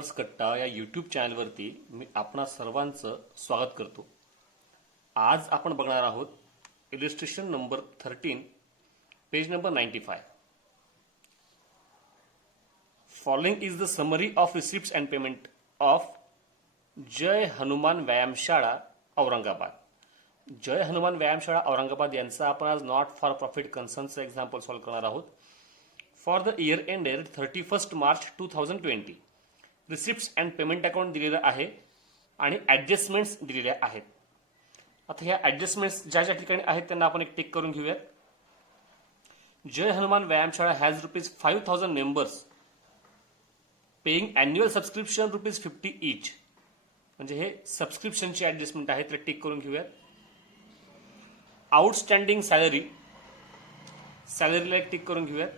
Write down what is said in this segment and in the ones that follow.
Commerce कट्टा या YouTube चॅनलवरती मी आपणा सर्वांचं स्वागत करतो. आज आपण बघणार आहोत illustration number 13 page number 95. Following is the summary of receipts and payment of Jai Hanuman Vyayamshala Aurangabad. Jai Hanuman Vyayamshala Aurangabad यांचा आपण आज नॉट फॉर प्रॉफिट कन्सर्नचं एक्झाम्पल सॉल्व्ह करणार आहोत. For the year ended 31 March 2020 receipts and payment account दिलेलं आहे आणि ॲडजस्टमेंट्स दिलेल्या आहेत. आता ह्या ॲडजस्टमेंट्स ज्या ज्या ठिकाणी आहेत त्यांना आपण एक टिक करून घेऊयात. जय हनुमान व्यायामशाळा has ₹5,000 members paying annual subscription ₹50 each. म्हणजे हे सबस्क्रिप्शनची ॲडजस्टमेंट आहे, तर टिक करून घेऊयात. आउटस्टँडिंग सॅलरीला एक टिक करून घेऊयात.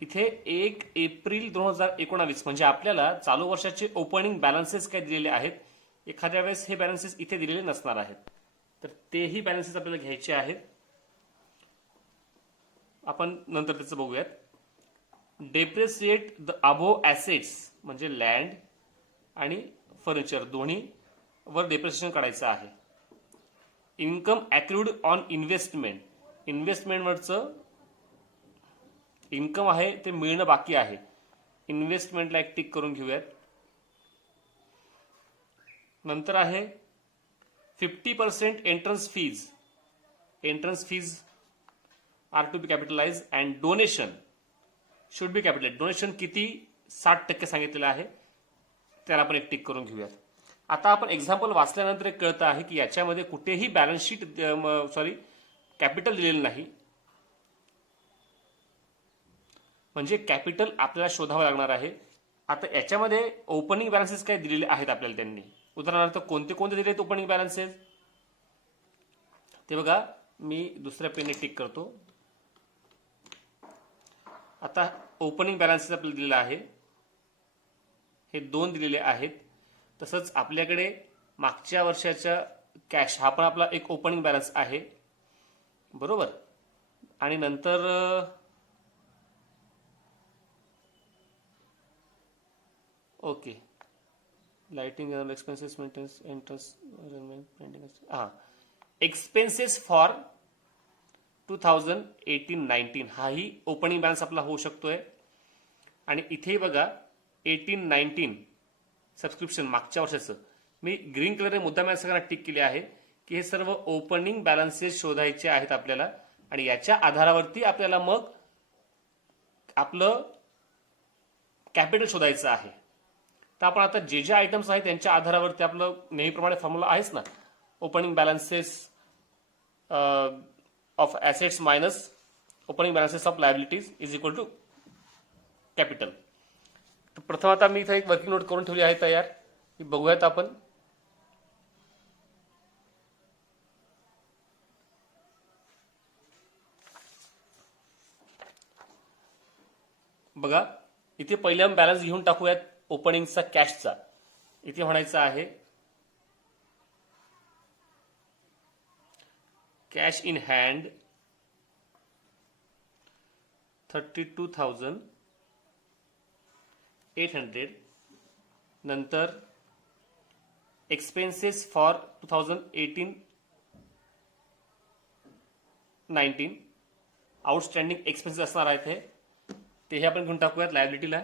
इथे 1 एप्रिल 2019 म्हणजे आपल्याला चालू वर्षाचे ओपनिंग बॅलन्सेस काय दिलेले आहेत. एखाद्या वेळेस हे बॅलन्सेस इथे दिलेले नसणार आहेत, तर तेही बॅलन्सेस आपल्याला घ्यायचे आहेत. आपण नंतर त्याचं बघूयात. डेप्रिसिएट द अबोव ॲसेट्स म्हणजे लँड आणि फर्निचर दोन्ही वर डेप्रिसिएशन काढायचं आहे. इन्कम ॲक्रूड ऑन इन्व्हेस्टमेंटवरचं इन्कम आहे ते मिळणं बाकी आहे. इन्व्हेस्टमेंटला एक टिक करून घेऊयात. नंतर आहे 50% entrance fees are to be capitalise and donation should be capitalise. Donation किती 60% सांगितलेलं आहे, त्याला आपण एक टिक करून घेऊयात. आता आपण एक्झाम्पल वाचल्यानंतर एक कळतं आहे की याच्यामध्ये कुठेही बॅलन्स शीट कॅपिटल दिलेलं नाही, म्हणजे कॅपिटल आपल्याला शोधावं लागणार आहे. आता याच्यामध्ये ओपनिंग बॅलन्सेस काय दिलेले आहेत आपल्याला त्यांनी. उदाहरणार्थ कोणते कोणते दिले आहेत ओपनिंग बॅलन्सेस ते बघा. मी दुसऱ्या पेनने टिक करतो. आता ओपनिंग बॅलन्सेस आपल्याला दिलेला आहे, हे 2 दिलेले आहेत. तसंच आपल्याकडे मागच्या वर्षाचा कॅश हा पण आपला एक ओपनिंग बॅलन्स आहे, बरोबर. आणि नंतर okay lighting expenses maintenance entrance pending expenses for 2018-19 हाही ओपनिंग बॅलन्स आपला होऊ शकतोय. आणि इथे बघा 18-19 सबस्क्रिप्शन मागच्या वर्षाचं मी ग्रीन कलरने मुद्दाम सगळ्यांना टिक केले आहे की हे सर्व ओपनिंग बॅलन्सेस शोधायचे आहेत आपल्याला, आणि याच्या आधारावरती आपल्याला मग आपलं कॅपिटल शोधायचं आहे. तर आपण आता जे जे आयटम्स आहेत त्यांच्या आधारावरती आपलं नेहमीप्रमाणे फॉर्म्युला आहेच ना. Opening balances of assets minus opening balances of liabilities is equal to capital. तर प्रथम आता मी इथं एक वर्किंग नोट करून ठेवली आहे तयार, की बघूयात आपण. बघा इथे पहिल्या बॅलन्स घेऊन टाकूयात ओपनिंगचा कॅशचा. इथे म्हणायचं आहे कॅश इन हँड 32,800. नंतर एक्सपेन्सेस फॉर 2018-19 आउटस्टँडिंग एक्सपेन्सेस असणार आहेत, तेही आपण घेऊन टाकूयात लायबिलिटीला.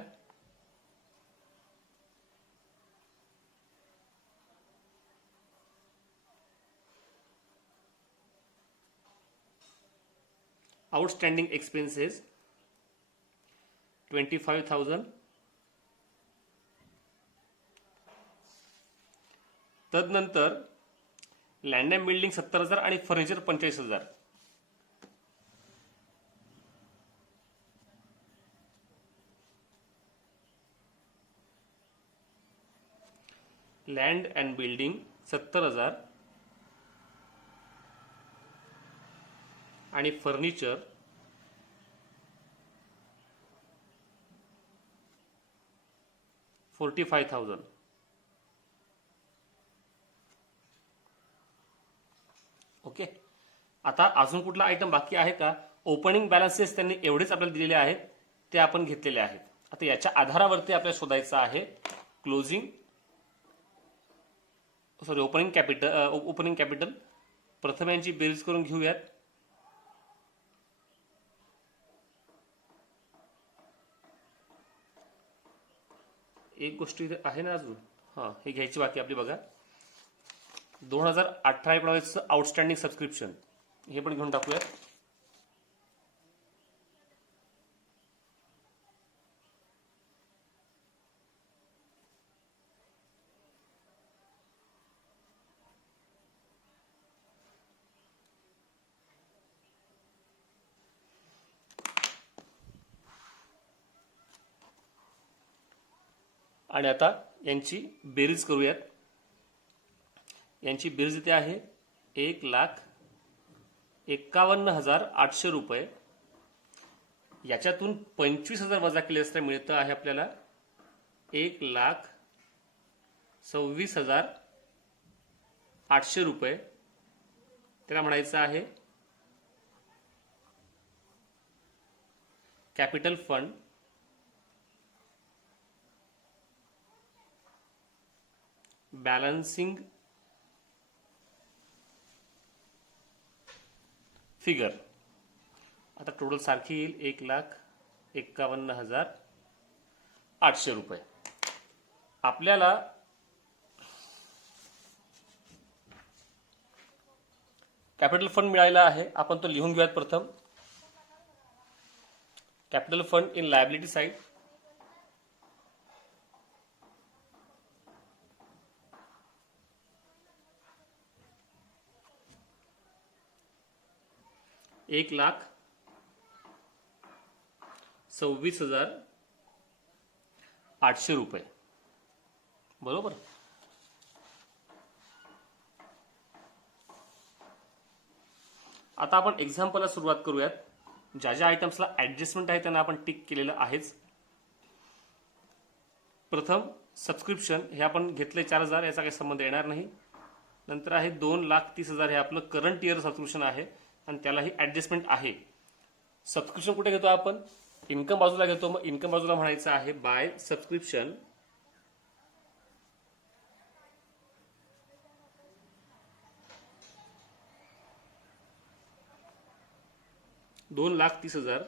Outstanding expenses 25,000. तदनंतर लँड अँड बिल्डिंग 70,000 आणि फर्निचर 45,000. लँड अँड बिल्डिंग 70,000 आणि फर्निचर 45,000. ओके. आता अजून कुठला आयटम बाकी आहे का? ओपनिंग बॅलन्सेस त्यांनी एवढेच आपल्याला दिलेले आहेत, ते आपण घेतलेले आहेत. आता याच्या आधारावरती आपल्याला शोधायचं आहे ओपनिंग कॅपिटल. प्रथम यांची बेरीज करून घेऊयात. एक गोष्ट इथे आहे ना अजून, हे घ्यायची बाकी आपली बघा. 2018-19 आउटस्टँडिंग सबस्क्रिप्शन हे पण घेऊन टाकूयात. आणि आता यांची बेरीज करूयात. यांची बेरीज इथे आहे 1,51,800 रुपये. याच्यातून 25,000 वजा केले असता मिळतं आहे आपल्याला 1,26,800 रुपये. त्याला म्हणायचं आहे कॅपिटल फंड. Balancing figure. आता टोटल सारखी येईल 1,51,800 रुपये. आपल्याला कॅपिटल फंड मिळालेला आहे. आपण तो लिहून घेऊयात प्रथम. Capital fund in liability side. $1,26,800 रुपये. बरोबर. आता आपण एक्झाम्पलला सुरुवात करूयात. ज्या ज्या आयटम्सला ऍडजस्टमेंट आहे त्यांना आपण टिक केलेलं आहेच. प्रथम सबस्क्रिप्शन हे आपण घेतले 4,000, याचा काही संबंध येणार नाही. नंतर आहे 2,30,000 हे आपलं करंट इयर सबस्क्रिप्शन आहे आणि त्यालाही ऍडजस्टमेंट आहे. सबस्क्रिप्शन कुठे घेतो आपण? इन्कम बाजूला घेतो. मग इन्कम बाजूला म्हणायचं आहे बाय सबस्क्रिप्शन $2,30,000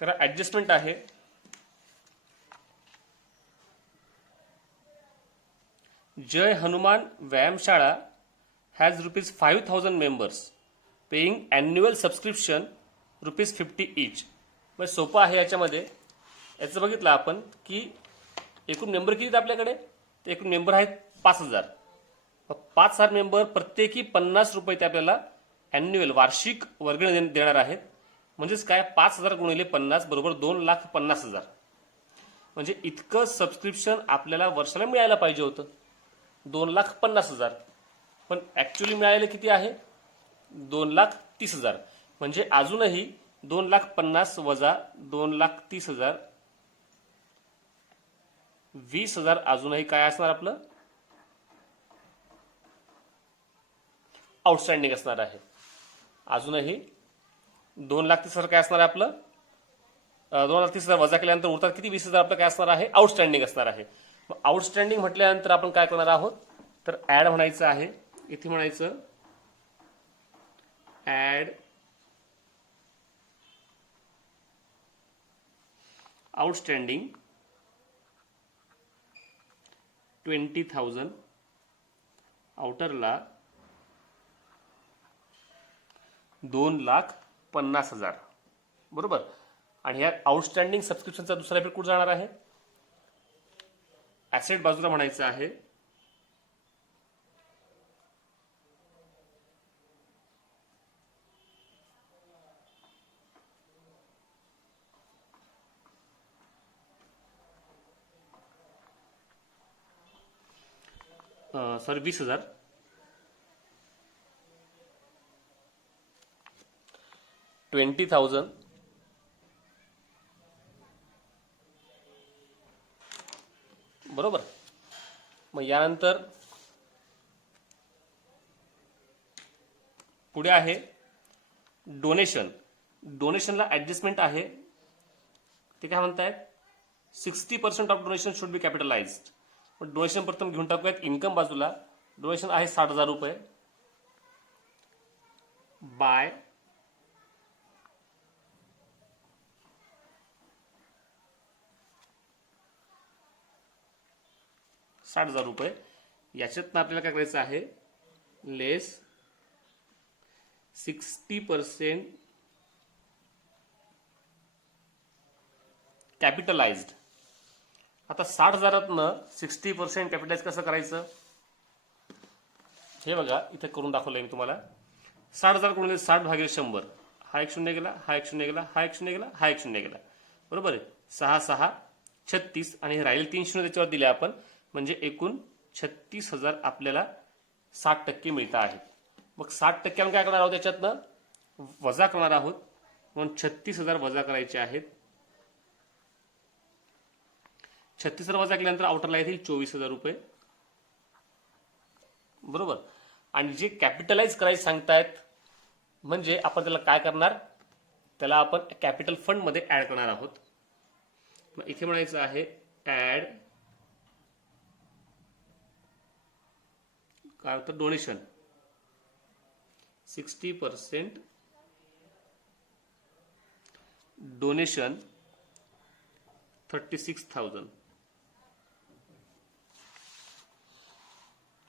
तर ऍडजस्टमेंट आहे जय हनुमान व्यायामशाळा has ₹5,000 members paying annual subscription ₹50 each. म्हणजे सोपं आहे. याच्यामध्ये याचं बघितलं आपण की एकूण मेंबर किती आहेत आपल्याकडे? ते एकूण मेंबर आहेत 5,000. 5,000 मेंबर प्रत्येकी ₹50 ते आपल्याला अॅन्युअल वार्षिक वर्गणी देणार आहेत. म्हणजेच काय? 5,000 गुणिले 50 बरोबर 2,50,000. म्हणजे इतकं सबस्क्रिप्शन आपल्याला वर्षाला मिळायला पाहिजे होतं, 2,50,000. पण ऍक्च्युअली मिळालेलं किती आहे? 2,30,000. म्हणजे अजूनही 2,50,000 वजा 2,30,000 20,000 अजूनही काय असणार आपलं? आउटस्टँडिंग असणार आहे. अजूनही 2,30,000 काय असणार आहे आपलं? 2,30,000 वजा केल्यानंतर उरतात किती? 20,000 आपलं काय असणार आहे? आउटस्टँडिंग असणार आहे. मग आउटस्टँडिंग म्हटल्यानंतर आपण काय करणार आहोत? तर ऍड म्हणायचं आहे. इथे म्हणायचं ऍड आउटस्टँडिंग 20,000 आउटरला 2,50,000. बरोबर. आणि या आउटस्टँडिंग सबस्क्रिप्शनचा दुसरा इफेक्ट कुठे जाणार आहे? ऍसेट बाजूला म्हणायचं आहे सॉरी 20,000. $20,000 बरोबर. मग यानंतर पुढे आहे डोनेशन. डोनेशनला ऍडजस्टमेंट आहे. ते काय म्हणतायत 60% ऑफ डोनेशन शुड बी कॅपिटलाइज्ड. पण डोनेशन प्रथम घेऊन टाकूयात इन्कम बाजूला. डोनेशन आहे 60,000 रुपये बाय ₹60,000. याच्यातनं आपल्याला काय करायचं आहे लेस 60% कॅपिटलाइज्ड. आता 60,000तनं 60% कॅपिटलाइज कसं करायचं हे बघा इथे करून दाखवलंय मी तुम्हाला. 60,000 गुणिले 60 भागिले 100. हा एक शून्य गेला, हा एक शून्य गेला, हा एक शून्य गेला, हा एक शून्य गेला. बरोबर आहे. 6 6 36 आणि हे राहिले 3 शून्य त्याच्यावर दिले आपण. म्हणजे एकूण 36,000 आपल्याला 60% मिळत आहेत. मग 60% आपण काय करणार आहोत त्याच्यातनं वजा करणार आहोत. म्हणून 36,000 वजा करायचे आहेत. 36,000 वजा केल्यानंतर आउटरला येतील 24,000 रुपये. बरोबर. आणि जे कॅपिटलाइज करायचे सांगतायत म्हणजे आपण त्याला काय करणार त्याला आपण कॅपिटल फंड मध्ये ऍड करणार आहोत. मग इथे म्हणायचं आहे ऍड काय होतं डोनेशन 60% डोनेशन 36,000.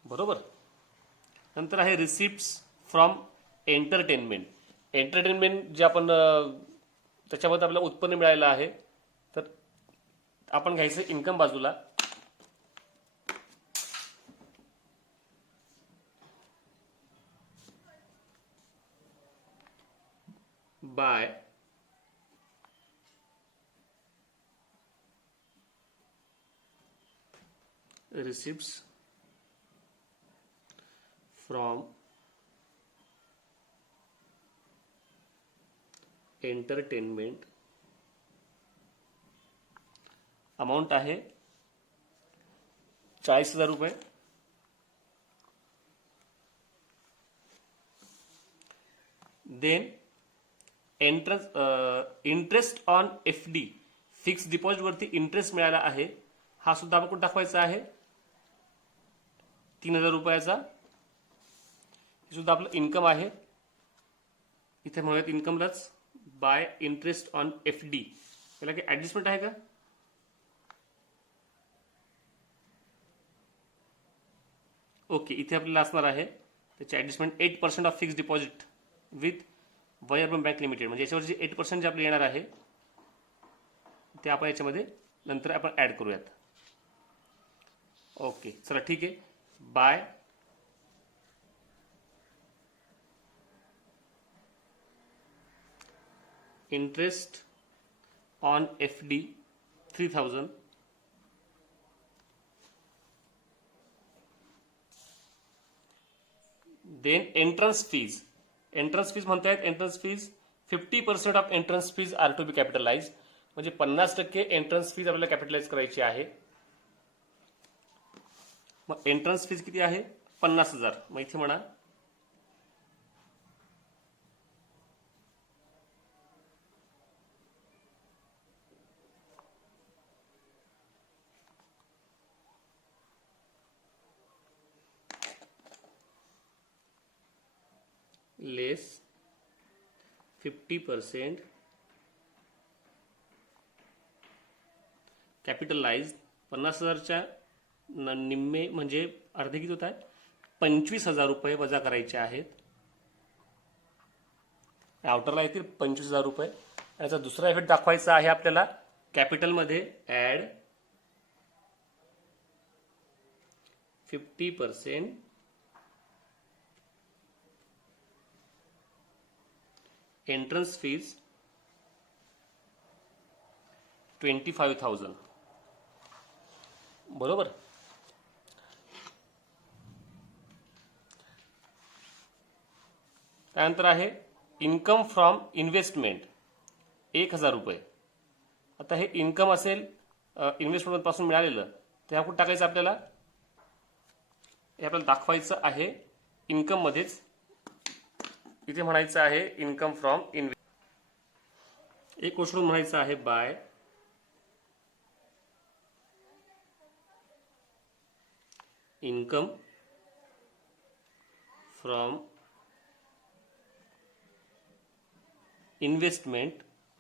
बरोबर. नंतर आहे रिसिप्ट्स फ्रॉम एंटरटेनमेंट. एंटरटेनमेंट जे आपण त्याच्यामध्ये आपल्याला उत्पन्न मिळालेलं आहे तर आपण घ्यायचं इन्कम बाजूला by receipts from entertainment. Amount आहे 40,000 रुपये. Then interest on FD fix deposit वरती इंटरेस्ट मिळाला आहे. हा सुद्धा आपण कुठे दाखवायचा आहे 3,000 रुपयाचा. हे सुद्धा आपलं इन्कम आहे. इथे म्हणूयात इन्कमलाच बाय इंटरेस्ट ऑन FD. याला काही ऍडजस्टमेंट आहे का ओके. इथे आपल्याला असणार आहे त्याची adjustment 8% of fixed deposit with urban bank limited. म्हणजे याच्यावर जे 8% जे आपले येणार आहे ते आपण याच्यामध्ये नंतर आपण ऍड करूयात. ओके चला ठीक आहे. By interest on FD 3,000. Then entrance fees. Entrance fees म्हणतायत entrance fees 50% of entrance fees are to be capitalize. म्हणजे 50% एंट्रन्स फीज आपल्याला कॅपिटलाइज करायची आहे. मग एंट्रन्स फीज किती आहे 50,000. मग इथे म्हणा लेस 50% कॅपिटलाइज. 50,000च्या निम्मे म्हणजे अर्धे किती होत आहे 25,000 रुपये वजा करायचे आहेत. आउटरला येतील 25,000 रुपये. याचा दुसरा इफेक्ट दाखवायचा आहे आपल्याला कॅपिटलमध्ये ऍड 50% एंट्रन्स फीज 25,000. बरोबर. त्यानंतर आहे इन्कम फ्रॉम इन्व्हेस्टमेंट 1,000 रुपये. आता हे इन्कम असेल इन्व्हेस्टमेंट पासून मिळालेलं ते कुठं टाकायचं आपल्याला हे आपल्याला दाखवायचं आहे इन्कम मध्येच. इथे म्हणायचं आहे इन्कम फ्रॉम एक गोष्ट म्हणायचं आहे बाय इन्कम फ्रॉम इन्व्हेस्टमेंट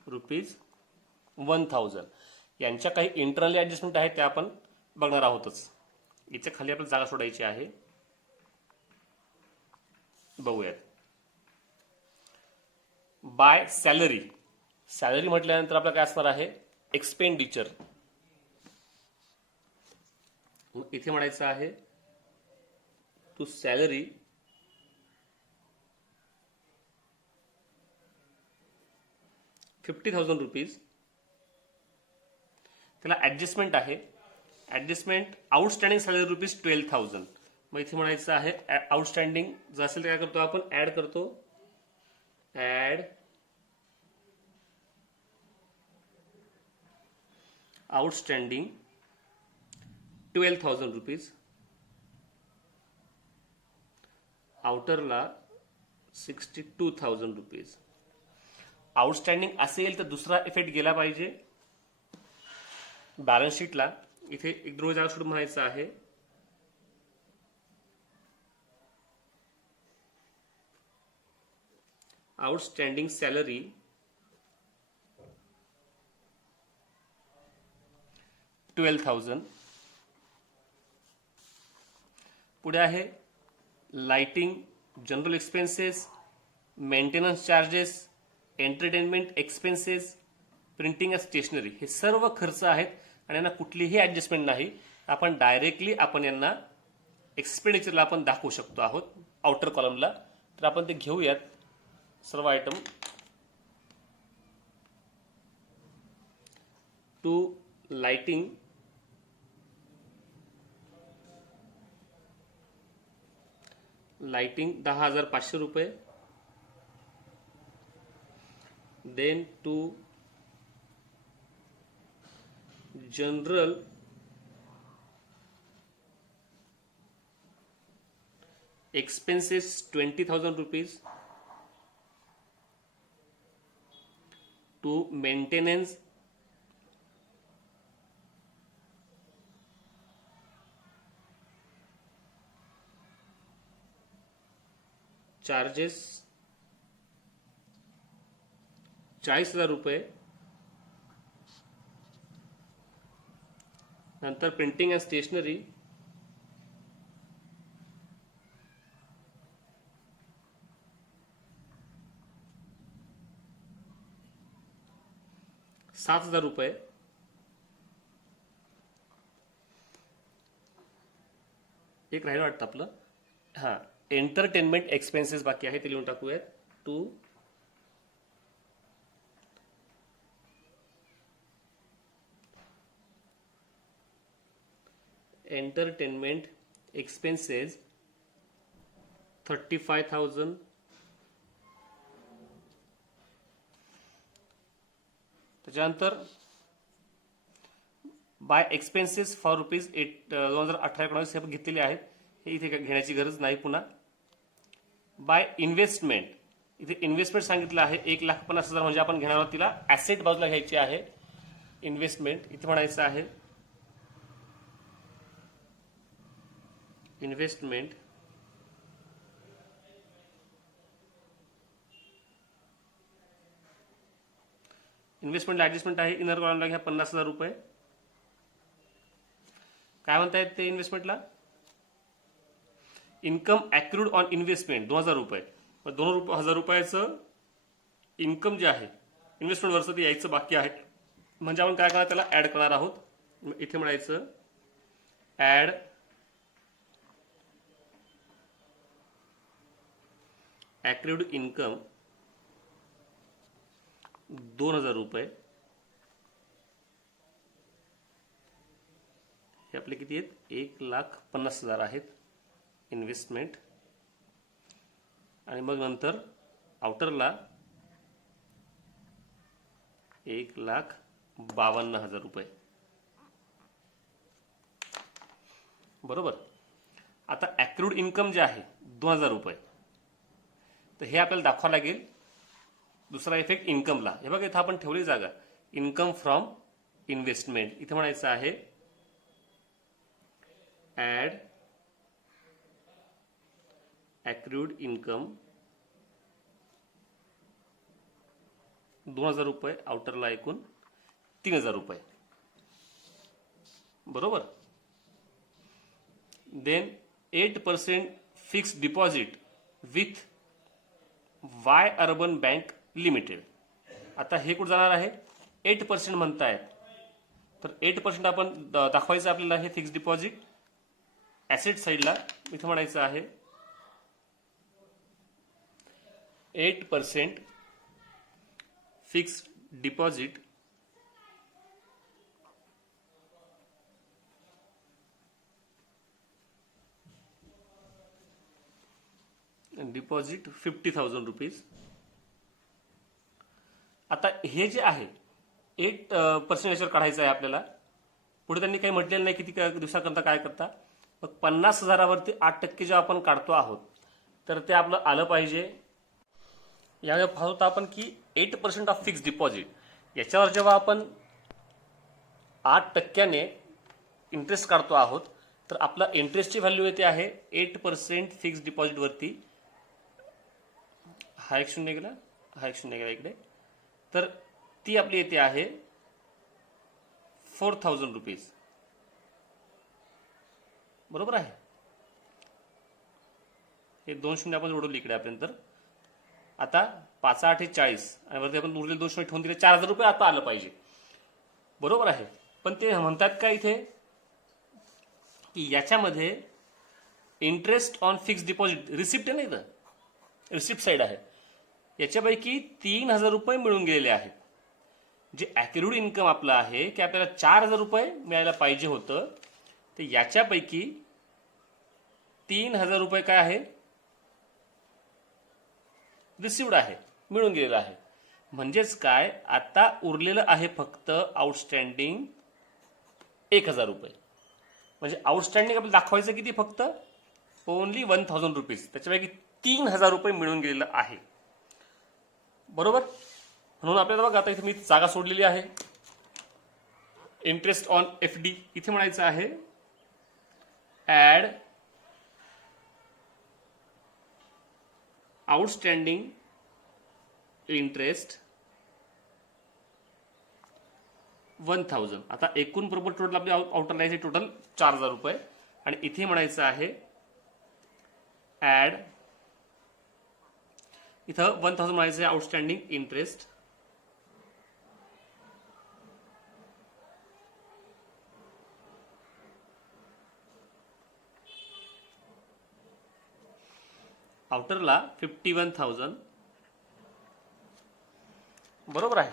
₹1000. यांच्या काही इंटरनली ॲडजस्टमेंट आहेत त्या आपण बघणार आहोतच. इथे खाली आपल्याला जागा सोडायची आहे. बघूयात. Bye salary. सॅलरी म्हटल्यानंतर आपलं काय असणार आहे एक्सपेंडिचर. इथे म्हणायचं आहे टू सॅलरी ₹50,000. त्याला ॲडजस्टमेंट आहे. Adjustment outstanding salary ₹12,000. मग इथे म्हणायचं आहे आउटस्टँडिंग जर असेल तर काय करतो आपण ॲड करतो. Add outstanding ₹12,000. आउटरला ₹62,000. आउटस्टँडिंग असेल तर दुसरा इफेक्ट गेला पाहिजे बॅलन्स शीटला. इथे एक दोन जागा सोडून म्हणायचं आहे आउटस्टँडिंग सॅलरी $12,000. पुढे आहे lighting, general expenses, maintenance charges, entertainment expenses, printing and stationery. हे सर्व खर्च आहेत आणि यांना कुठलीही ॲडजस्टमेंट नाही. आपण डायरेक्टली आपण यांना एक्सपेंडिचरला आपण दाखवू शकतो आहोत आउटर कॉलमला. तर आपण ते घेऊयात सर्व item. To lighting ₹10,500. Then to general expenses ₹20,000. To maintenance charges ₹40,000. नंतर प्रिंटिंग अँड स्टेशनरी ₹7,000. एक राहिलं वाटतं आपलं. हां, एंटरटेनमेंट एक्सपेन्सेस बाकी आहे ते लिहून टाकूयात. To entertainment expenses 35,000. त्याच्यानंतर बाय एक्सपेन्सेस फॉर ₹2018-19 हे घेतलेले आहेत. हे इथे घेण्याची गरज नाही. पुन्हा बाय इन्व्हेस्टमेंट. इथे इन्व्हेस्टमेंट सांगितलं आहे 1,50,000 म्हणजे आपण घेणार आहोत तिला ॲसेट बाजूला घ्यायची आहे. इन्व्हेस्टमेंट इथे म्हणायचं आहे इन्व्हेस्टमेंट इन्व्हेस्टमेंटला ॲडजस्टमेंट आहे. इनर कॉलमला घ्या ₹50,000. काय म्हणतायत ते इन्व्हेस्टमेंटला इन्कम ॲक्रूड ऑन इन्व्हेस्टमेंट ₹2,000. मग ₹2,000 इन्कम जे आहे इन्व्हेस्टमेंट वरचं ते यायचं बाकी आहे. म्हणजे आपण काय करणार त्याला ॲड करणार आहोत. इथे म्हणायचं ॲड ॲक्रूड इन्कम ₹2,000. हे आपले किती आहेत 1,50,000 आहेत इन्व्हेस्टमेंट. आणि मग नंतर आउटरला ₹1,52,000. बरोबर. आता ॲक्रूड इन्कम जे आहे ₹2,000 तर हे आपल्याला दाखवावं लागेल. दुसरा इफेक्ट इन्कमला. हे बघा इथं आपण ठेवली जागा इन्कम फ्रॉम इन्व्हेस्टमेंट. इथे म्हणायचं आहे ऍड ॲक्रूड इन्कम 2,000 रुपये, आउटरला एकूण 3,000 रुपये. बरोबर. Then 8% fixed deposit with Y urban bank limited. आता हे कुठं जाणार आहे? 8% म्हणतायत, तर 8% आपण दाखवायचं आपल्याला. हे फिक्स्ड डिपॉझिट ॲसेट साईडला इथं म्हणायचं आहे 8% फिक्स्ड डिपॉझिट डिपॉझिट 50,000 रुपीज. आता हे जे आहे 8% याच्यावर काढायचं आहे आपल्याला. पुढे त्यांनी काही म्हटलेलं नाही किती दिवसाकरता काय करता. मग 50,000वरती 8% जेव्हा आपण काढतो आहोत तर ते आपलं आलं पाहिजे. यावेळी पाहतो आपण की 8% ऑफ फिक्स्ड डिपॉझिट याच्यावर जेव्हा आपण 8% इंटरेस्ट काढतो आहोत तर आपला इंटरेस्टची व्हॅल्यू येते आहे 8% फिक्स्ड डिपॉझिटवरती. हा एक शून्य गेला, हा एक शून्य गेला इकडे. तर ती आपली येते आहे 4,000 रुपीज. बरोबर आहे. हे 2 शून्य आपण जोडवली इकडे आपल्यानंतर. आता 5 8 40 आणि वरती आपण उरलेले 2 शून्य ठेवून दिले 4,000 रुपये आता आलं पाहिजे. बरोबर आहे. पण ते म्हणतात का इथे की याच्यामध्ये interest on fixed deposit receipt आहे नाही, तर रिसिप्ट साईड आहे. याच्यापैकी 3,000 रुपये मिळून गेलेले आहेत. जे ॲक्रूड इन्कम आपलं आहे की आपल्याला 4,000 रुपये मिळायला पाहिजे होतं, तर याच्यापैकी 3,000 रुपये काय आहे? रिसिव्ड आहे, मिळून गेलेलं आहे. म्हणजेच काय, आता उरलेलं आहे फक्त आउटस्टँडिंग 1,000 रुपये. म्हणजे आउटस्टँडिंग आपल्याला दाखवायचं किती? फक्त ओनली 1,000 रुपीज. त्याच्यापैकी 3,000 रुपये मिळून गेलेलं आहे. बरोबर. म्हणून आपल्याला बघा आता इथे मी जागा सोडलेली आहे. इंटरेस्ट ऑन FD इथे म्हणायचं आहे ऍड आउटस्टँडिंग इंटरेस्ट 1,000. आता एकूण बरोबर टोटल आपली आउटर लाईनचे टोटल 4,000 रुपये. आणि इथे म्हणायचं आहे ऍड इथं 1,000 म्हणायचं आहे आउटस्टँडिंग इंटरेस्ट आउटरला 51,000. बरोबर आहे.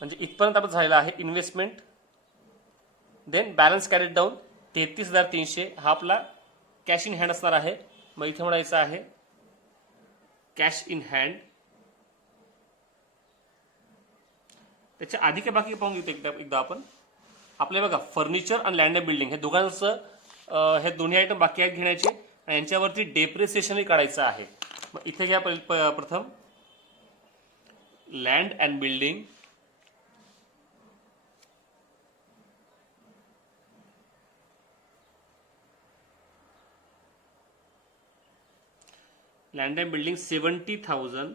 म्हणजे इथपर्यंत आपण झालेला आहे investment. Then balance carried down 33,300. हा आपला कॅश इन हँड असणार आहे. मग इथे म्हणायचं आहे कॅश इन हँड. त्याच्या आधी काय बाकी पाहून घेतो एकदा आपण. आपले बघा फर्निचर आणि लँड अँड बिल्डिंग हे दोघांचं हे दोन्ही आयटम बाकी आहेत घेण्याचे आणि यांच्यावरती डेप्रिसिएशनही काढायचं आहे. मग इथे घ्या प्रथम land and building. Land and building 70,000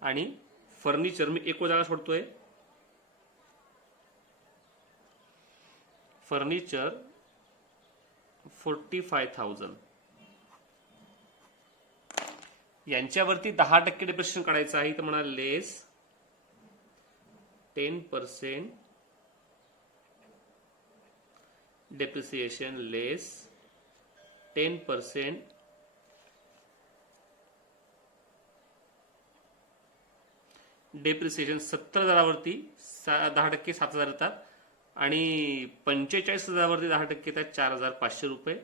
आणि फर्निचर मी एक जागा सोडतोय. फर्निचर 45,000. यांच्यावरती 10% डिप्रेशन काढायचं आहे. तर म्हणा लेस 10% डेप्रिसिएशन लेस 10% डेप्रिसिएशन. 70,000वरती 10% 7,000 येतात आणि 45,000वरती 10% येतात 4,500 रुपये.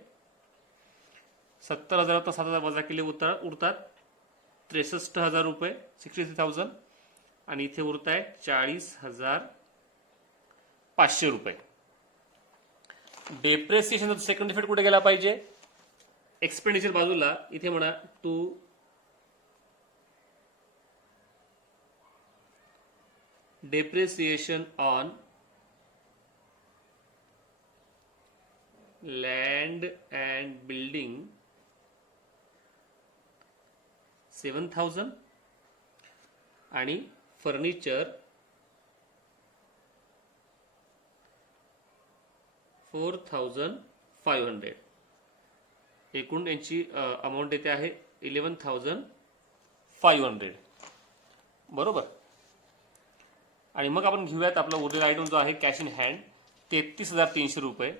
70,000 7,000 वजा केले उरतात 63,000 रुपये 63,000 आणि इथे उरत आहे 40,500 रुपये. डेप्रेसिएशन सेकंड इफेक्ट कुठे गेला पाहिजे? एक्सपेंडिचर बाजूला इथे म्हणा to depreciation on land and building 7,000 आणि फर्निचर 4,500. एकूण यांची अमाऊंट येते आहे 11,500. बरोबर. आणि मग आपण घेऊयात आपला उरलेला आयटम जो आहे कॅश इन हँड 33,300 रुपये.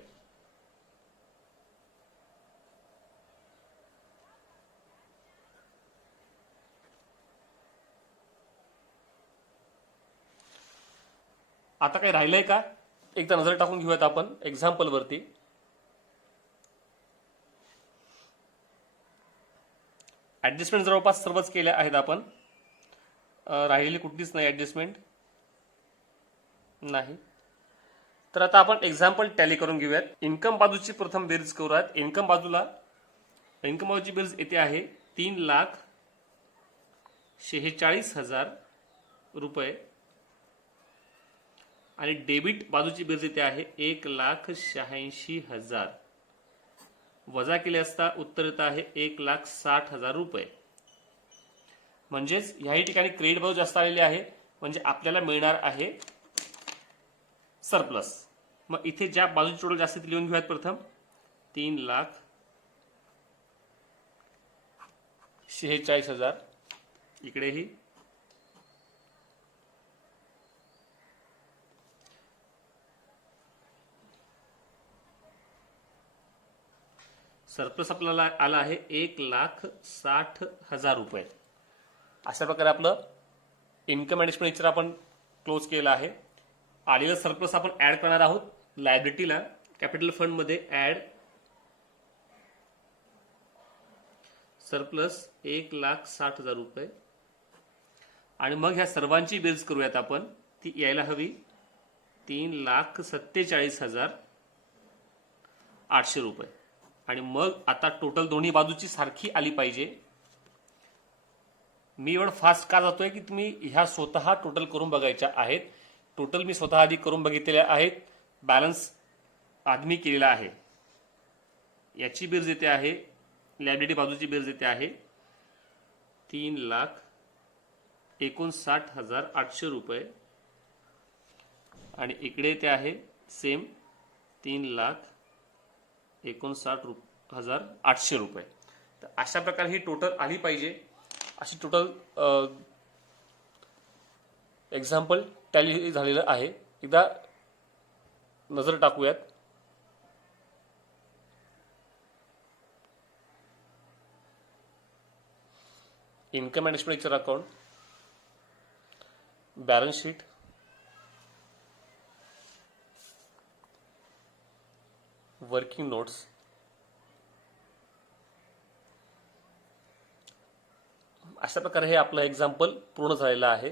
आता काही राहिलंय का एकदा नजर टाकून घेऊयात आपण एक्झाम्पल वरती. ऍडजस्टमेंट जवळपास सर्वच केल्या आहेत आपण. राहिलेली कुठलीच नाही ऍडजस्टमेंट नाही. तर आता आपण एक्झाम्पल टॅली करून घेऊयात. इन्कम बाजूची प्रथम बेरीज करूयात. इन्कम बाजूची बेरीज येते आहे 3,46,000 रुपये आणि डेबिट बाजूची बेरीज येते आहे 1,86,000. वजा केले असता उत्तर येत आहे 1,60,000 रुपये. म्हणजेच ह्याही ठिकाणी क्रेडिट बाजू जास्त आलेली आहे म्हणजे आपल्याला मिळणार आहे सरप्लस. मग इथे ज्या बाजूची टोटल जास्त लिहून घेऊयात प्रथम 3,46,000. इकडेही सरप्लस आपल्याला आला आहे 1,60,000 रुपये. अशा प्रकारे आपलं इन्कम अँड एक्सपेंडिचर आपण क्लोज केलं आहे. आलेलं सरप्लस आपण ऍड करणार आहोत लायबिलिटीला कॅपिटल फंड मध्ये. ऍड सरप्लस 1,60,000 रुपये आणि मग ह्या सर्वांची बेरीज करूयात आपण. ती यायला हवी 3,47,800 रुपये. आणि मग आता टोटल दोन्ही बाजूची सारखी आली पाहिजे. मी एवढं फास्ट का जातोय की तुम्ही ह्या स्वतः टोटल करून बघायच्या आहेत. टोटल मी स्वतः आधी करून बघितलेल्या आहेत. बॅलन्स आदमी केलेला आहे. याची बेरीज येते आहे लायबिलिटी बाजूची बेरीज येते आहे 3,59,800 रुपये आणि इकडे येते आहे सेम 3,59,800 रुपये. तर अशा प्रकारे ही टोटल आली पाहिजे. अशी टोटल एक्झाम्पल टॅली झालेलं आहे. एकदा नजर टाकूयात. Income and expenditure account, balance sheet, working notes, अशा प्रकारे हे आपलं एक्झाम्पल पूर्ण झालेलं आहे.